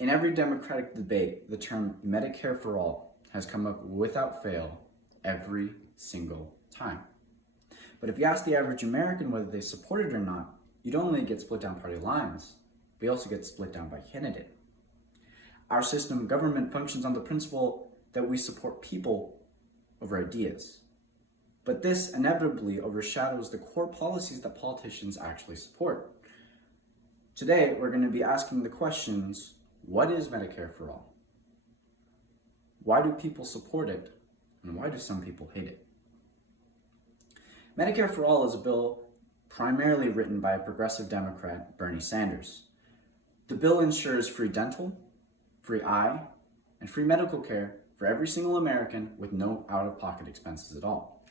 In every Democratic debate, the term Medicare for all has come up without fail every single time. But if you ask the average American whether they support it or not, you don't only get split down party lines, but you also get split down by candidate. Our system of government functions on the principle that we support people over ideas. But this inevitably overshadows the core policies that politicians actually support. Today, we're going to be asking the questions, what is Medicare for all? Why do people support it? And why do some people hate it? Medicare for all is a bill primarily written by a progressive Democrat, Bernie Sanders. The bill ensures free dental, free eye, and free medical care for every single American with no out-of-pocket expenses at all.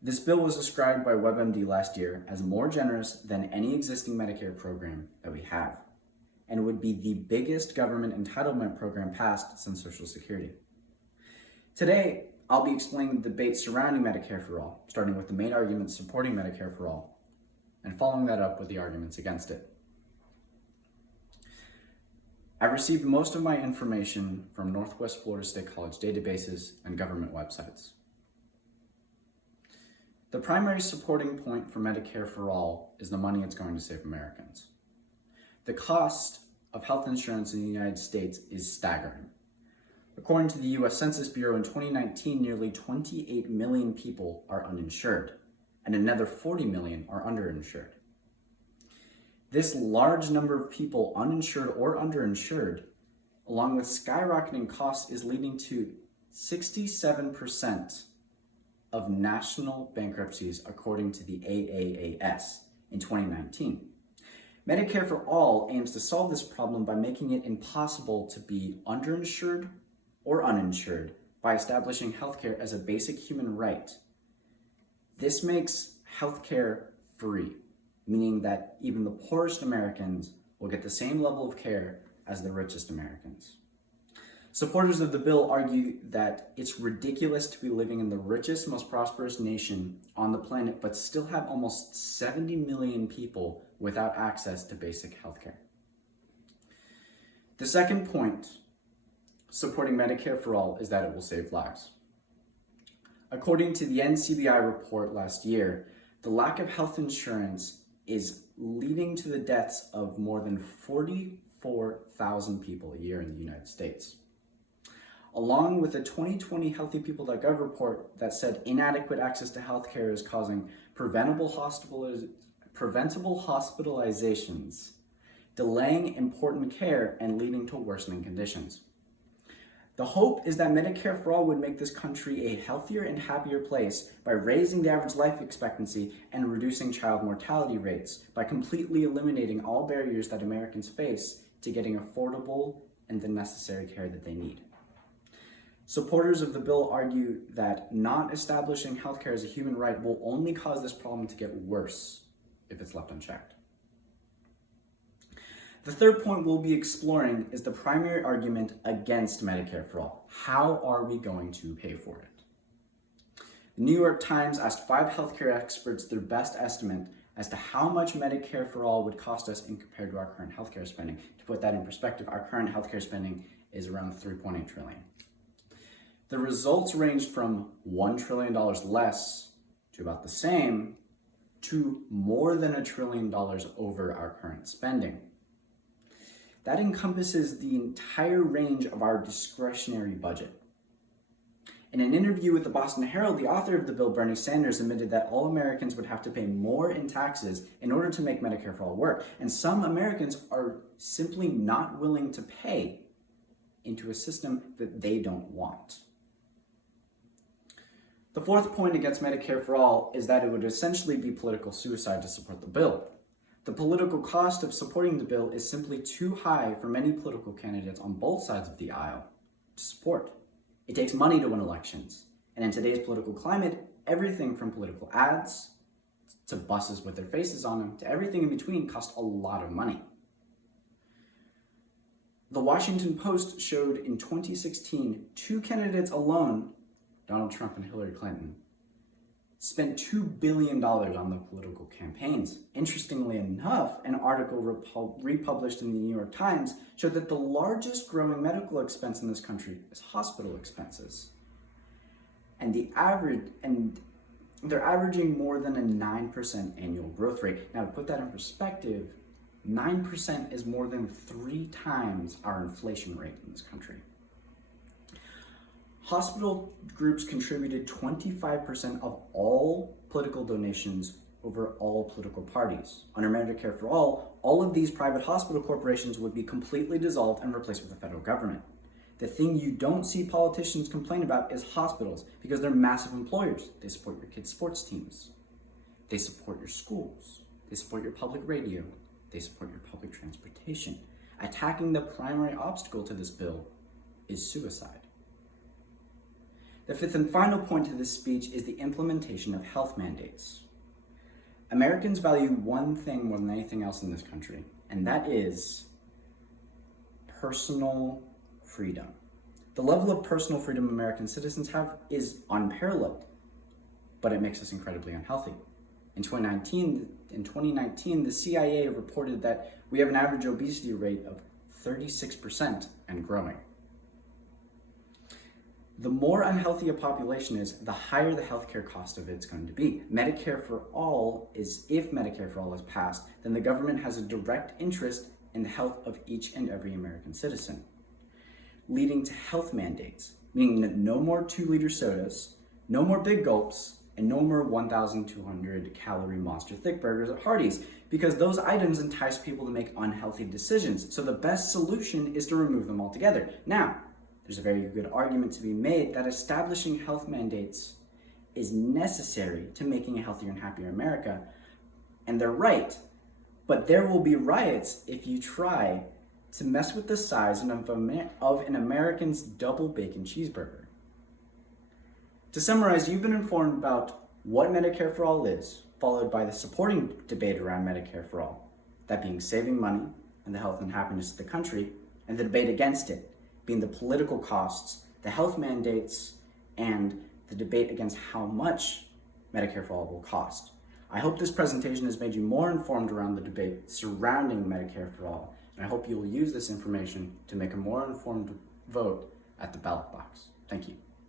This bill was described by WebMD last year as more generous than any existing Medicare program that we have, and would be the biggest government entitlement program passed since Social Security. Today, I'll be explaining the debate surrounding Medicare for all, starting with the main arguments supporting Medicare for all, and following that up with the arguments against it. I've received most of my information from Northwest Florida State College databases and government websites. The primary supporting point for Medicare for all is the money it's going to save Americans. The cost of health insurance in the United States is staggering. According to the U.S. Census Bureau, in 2019, nearly 28 million people are uninsured, and another 40 million are underinsured. This large number of people, uninsured or underinsured, along with skyrocketing costs, is leading to 67% of national bankruptcies, according to the AAAS in 2019. Medicare for All aims to solve this problem by making it impossible to be underinsured or uninsured by establishing healthcare as a basic human right. This makes healthcare free, meaning that even the poorest Americans will get the same level of care as the richest Americans. Supporters of the bill argue that it's ridiculous to be living in the richest, most prosperous nation on the planet, but still have almost 70 million people without access to basic healthcare. The second point supporting Medicare for all is that it will save lives. According to the NCBI report last year, the lack of health insurance is leading to the deaths of more than 44,000 people a year in the United States. Along with the 2020 HealthyPeople.gov report that said inadequate access to healthcare is causing preventable hospitalizations, delaying important care, and leading to worsening conditions. The hope is that Medicare for all would make this country a healthier and happier place by raising the average life expectancy and reducing child mortality rates by completely eliminating all barriers that Americans face to getting affordable and the necessary care that they need. Supporters of the bill argue that not establishing healthcare as a human right will only cause this problem to get worse if it's left unchecked. The third point we'll be exploring is the primary argument against Medicare for all. How are we going to pay for it? The New York Times asked 5 healthcare experts their best estimate as to how much Medicare for all would cost us in compared to our current healthcare spending. To put that in perspective, our current healthcare spending is around $3.8 trillion. The results ranged from $1 trillion less to about the same to more than $1 trillion over our current spending. That encompasses the entire range of our discretionary budget. In an interview with the Boston Herald, the author of the bill, Bernie Sanders, admitted that all Americans would have to pay more in taxes in order to make Medicare for all work, and some Americans are simply not willing to pay into a system that they don't want. The fourth point against Medicare for all is that it would essentially be political suicide to support the bill. The political cost of supporting the bill is simply too high for many political candidates on both sides of the aisle to support. It takes money to win elections, and in today's political climate, everything from political ads to buses with their faces on them to everything in between costs a lot of money. The Washington Post showed in 2016 2 candidates alone, Donald Trump and Hillary Clinton, spent $2 billion on the political campaigns. Interestingly enough, an article republished in the New York Times showed that the largest growing medical expense in this country is hospital expenses. And they're averaging more than a 9% annual growth rate. Now, to put that in perspective, 9% is more than 3 times our inflation rate in this country. Hospital groups contributed 25% of all political donations over all political parties. Under Medicare for all of these private hospital corporations would be completely dissolved and replaced with the federal government. The thing you don't see politicians complain about is hospitals, because they're massive employers. They support your kids' sports teams. They support your schools. They support your public radio. They support your public transportation. Attacking the primary obstacle to this bill is suicide. The fifth and final point of this speech is the implementation of health mandates. Americans value one thing more than anything else in this country, and that is personal freedom. The level of personal freedom American citizens have is unparalleled, but it makes us incredibly unhealthy. In 2019, the CIA reported that we have an average obesity rate of 36% and growing. The more unhealthy a population is, the higher the healthcare cost of it's going to be. If Medicare for all is passed, then the government has a direct interest in the health of each and every American citizen, leading to health mandates, meaning that no more 2-liter sodas, no more big gulps, and no more 1,200 calorie monster thick burgers at Hardee's, because those items entice people to make unhealthy decisions. So the best solution is to remove them altogether. Now, there's a very good argument to be made that establishing health mandates is necessary to making a healthier and happier America. And they're right, but there will be riots if you try to mess with the size of an American's double bacon cheeseburger. To summarize, you've been informed about what Medicare for All is, followed by the supporting debate around Medicare for All, that being saving money and the health and happiness of the country, and the debate against it, being the political costs, the health mandates, and the debate against how much Medicare for All will cost. I hope this presentation has made you more informed around the debate surrounding Medicare for All, and I hope you will use this information to make a more informed vote at the ballot box. Thank you.